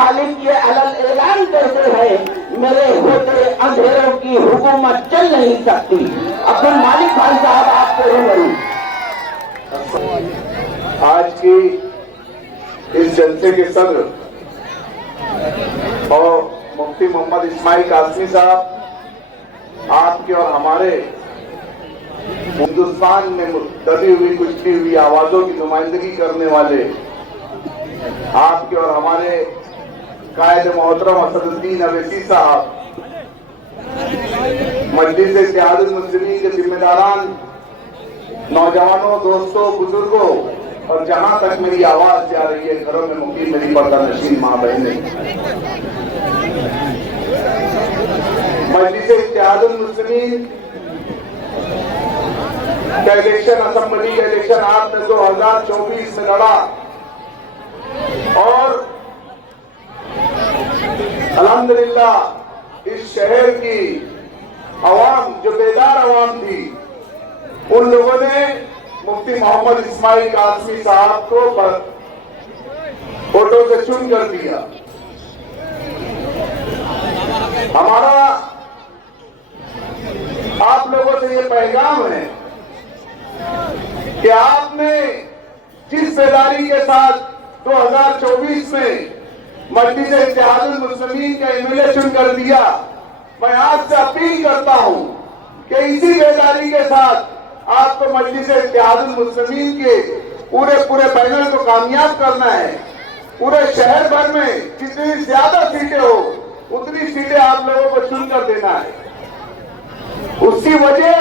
मालिक ये अलग ऐलान करते हैं मेरे होते अंधेरों की हुकूमत चल नहीं सकती। अब्दुल मालिक भाई साहब आपको रूबरू। आज की इस जलसे के सदर और मुफ्ती मोहम्मद इस्माइल कासमी साहब, आपके और हमारे हिंदुस्तान में दबी हुई कुचली हुई आवाजों की नुमाइंदगी करने वाले आपके और हमारे कायद मोहतरम असदुद्दीन अवैसी साहब, मजलिस इत्तेहादुल मुस्लिमीन के जिम्मेदारान, नौजवानों, दोस्तों, बुजुर्गों और जहां तक मेरी आवाज जा रही है घरों में मुकीम मेरी पर्दा नशीन मां बहनें, मजलिस इत्तेहादुल मुस्लिमीन का इलेक्शन, असेंबली का इलेक्शन आपने 2024 में लड़ा और अल्हम्दुलिल्लाह इस शहर की अवाम, जो बेदार अवाम थी, उन लोगों ने मुफ्ती मोहम्मद इस्माइल कासमी साहब को वोटों से चुन कर दिया। हमारा आप लोगों से ये पैगाम है कि आपने जिस बेदारी के साथ 2024 में मजलिस इत्तेहादुल मुस्लिमीन का एमएलए चुन कर दिया, मैं आपसे अपील करता हूं कि इसी बेदारी के साथ आपको मजलिस इत्तेहादुल मुस्लिमीन के पूरे पैनल को कामयाब करना है। पूरे शहर भर में जितनी ज्यादा सीटें हो उतनी सीटें आप लोगों को चुनकर देना है। उसकी वजह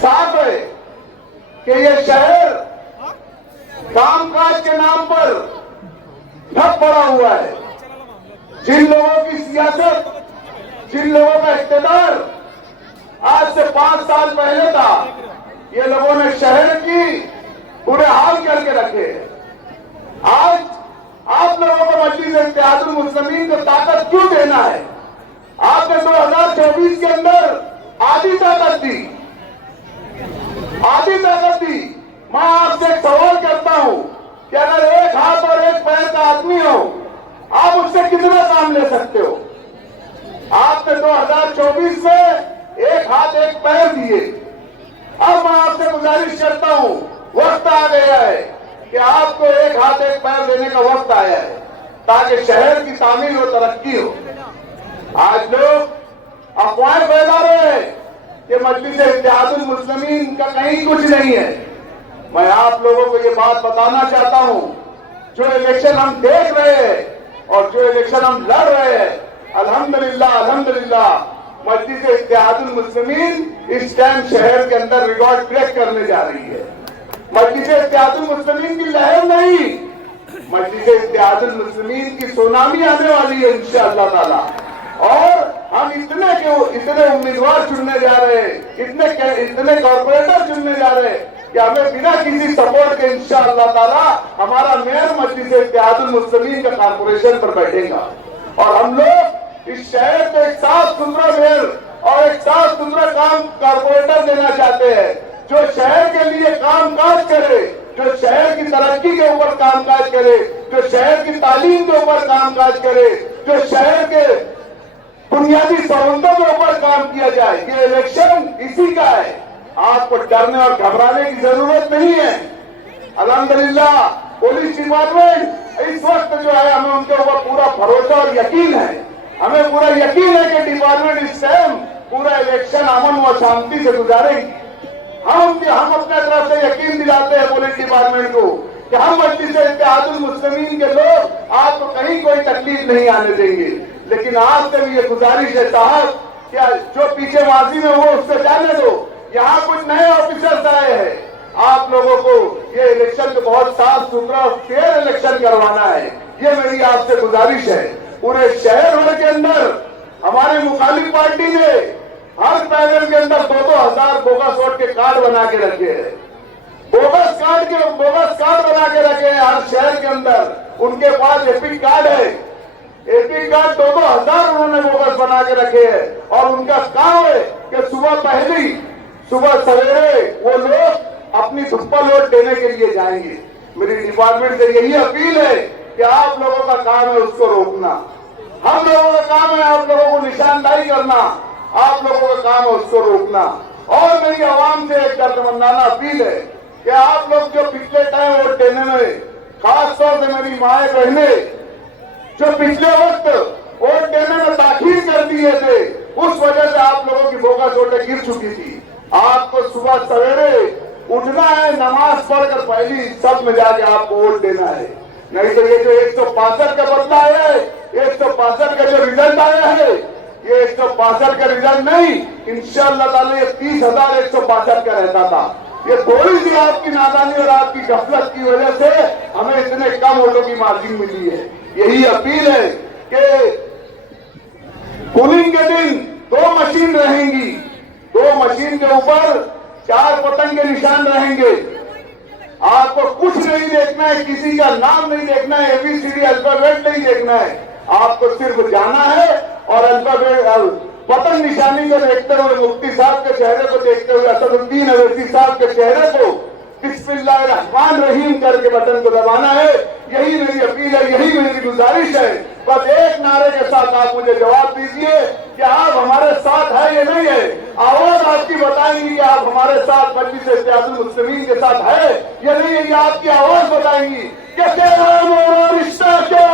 साफ है कि ये शहर कामकाज के नाम पर ठप पड़ा हुआ है। जिन लोगों की सियासत, जिन लोगों का इख्तियार आज से 5 साल पहले था, ये लोगों ने शहर की बुरे हाल करके रखे। आज आप लोगों को मजलिस इत्तेहादुल मुस्लिमीन को ताकत क्यों देना है? आपने 2024 के अंदर आधी ताकत दी, आधी ताकत दी। मैं आपसे एक सवाल करता हूं कि अगर एक हाथ और एक पैर का आदमी हो, आप उससे कितना काम ले सकते हो? आपने 2024 में एक हाथ एक पैर दिए। अब मैं आपसे गुजारिश करता हूं, वक्त आ गया है कि आपको एक हाथ एक पैर देने का वक्त आया है ताकि शहर की तामीर हो, तरक्की हो। आज लोग अफवाहें फैला रहे हैं कि मजलिस इत्तेहादुल मुस्लिमीन का कहीं कुछ नहीं है। मैं आप लोगों को ये बात बताना चाहता हूं, जो इलेक्शन हम देख रहे हैं और जो इलेक्शन हम लड़ रहे हैं, अल्हम्दुलिल्लाह मजलिस इत्तेहादुल मुस्लिमीन इस टाइम शहर के अंदर रिकॉर्ड ब्रेक करने जा रही है। मजलिस इत्तेहादुल मुस्लिमीन की लहर नहीं, मजलिस इत्तेहादुल मुस्लिमीन की सुनामी आने वाली है इंशाअल्लाह ताला। और हम इतने उम्मीदवार चुनने जा रहे हैं, इतने कॉर्पोरेटर चुनने जा रहे हैं कि हमें बिना किसी सपोर्ट के इंशाअल्लाह ताला हमारा मेयर मजलिस इत्तेहादुल मुस्लिमीन का कॉर्पोरेशन पर बैठेगा और हम लोग इस शहर को एक साफ सुथरा मेयर और एक साफ सुथरा काम कॉर्पोरेटर देना चाहते हैं, जो शहर के लिए काम काज करे, जो शहर की तरक्की के ऊपर काम काज करे, जो शहर की तालीम के ऊपर काम काज करे, जो शहर के बुनियादी सहूलतों के ऊपर काम किया जाए। ये इलेक्शन इसी का है। आपको डरने और घबराने की जरूरत नहीं है। अल्हम्दुलिल्लाह पुलिस डिपार्टमेंट इस वक्त जो है, हमें उनके ऊपर पूरा भरोसा और यकीन है। हमें पूरा यकीन है कि डिपार्टमेंट इस टाइम पूरा इलेक्शन अमन व शांति से गुजारेगी। हम अपने तरफ से यकीन दिलाते हैं पुलिस डिपार्टमेंट को कि हम मजलिस इत्तेहादुल मुस्लिमीन के लोग आपको कहीं कोई तकलीफ नहीं आने देंगे। लेकिन आपसे भी ये गुजारिश है साहब, क्या जो पीछे माजी में वो उससे जाने दो। यहाँ कुछ नए ऑफिसर्स आए हैं। आप लोगों को ये इलेक्शन को बहुत साफ सुथरा और फेयर इलेक्शन करवाना है, ये मेरी आपसे गुजारिश है। पूरे शहर भर के अंदर हमारी मुखालिफ पार्टी ने हर पैनल के अंदर 2-2 हजार बोगस वोट के कार्ड बना के रखे हैं। बोगस कार्ड बना के रखे हैं हर शहर के अंदर। उनके पास एपिक कार्ड है, एपिक कार्ड 2-2 हजार उन्होंने बोगस बना के रखे हैं। और उनका काम है कि सुबह सवेरे वो लोग अपनी सुप्पर वोट देने के लिए जाएंगे। मेरी डिपार्टमेंट से यही अपील है कि आप लोगों का काम है उसको रोकना, हम लोगों का काम है आप लोगों को निशानदाही करना, आप लोगों का काम है उसको रोकना। और मेरी आवाम से एक दर्दमंदाना अपील है कि आप लोग जो पिछले टाइम वोट देने में, खासतौर से मेरी माए बहने जो पिछले वक्त वोट देने में ताखीर कर दिए थे, उस वजह से आप लोगों की बोगस वोटें गिर चुकी थी। आपको सुबह सवेरे उठना है, नमाज पढ़कर पहली सब में जाके आपको वोट देना है, नहीं तो ये जो 165 का बदला है, 165 का जो रिजल्ट आया है, ये 165 का रिजल्ट नहीं, इंशाअल्लाह ताला ये 30,162 का रहता था। ये थोड़ी सी आपकी नादानी और आपकी गफलत की वजह से हमें इतने कम वोटों की मार्जिन मिली है। यही अपील है कि पोलिंग के दिन 2 मशीन रहेंगी, 2 मशीन के ऊपर 4 पतंग के निशान रहेंगे। आपको कुछ नहीं देखना है, किसी का नाम नहीं देखना है, ABCD अल्फाबेट नहीं देखना है, आपको सिर्फ जाना है और अल्फाबेट पतंग निशानी को देखते हुए, मुफ्ती साहब के चेहरे को देखते हुए, असदुद्दीन अवैसी साहब के चेहरे को बिस्मिल्लाहिर्रहमानिर्रहीम करके बटन को दबाना है। यही मेरी अपील है, यही मेरी गुजारिश है। बस एक नारे के साथ आप मुझे जवाब दीजिए कि आप हमारे साथ है या नहीं है। आवाज आपकी बताएंगी कि आप हमारे साथ मजलिस इत्तेहादुल मुस्लिमीन के साथ है या नहीं है, ये आपकी आवाज बताएंगी कि तेरा मोरा रिश्ता क्या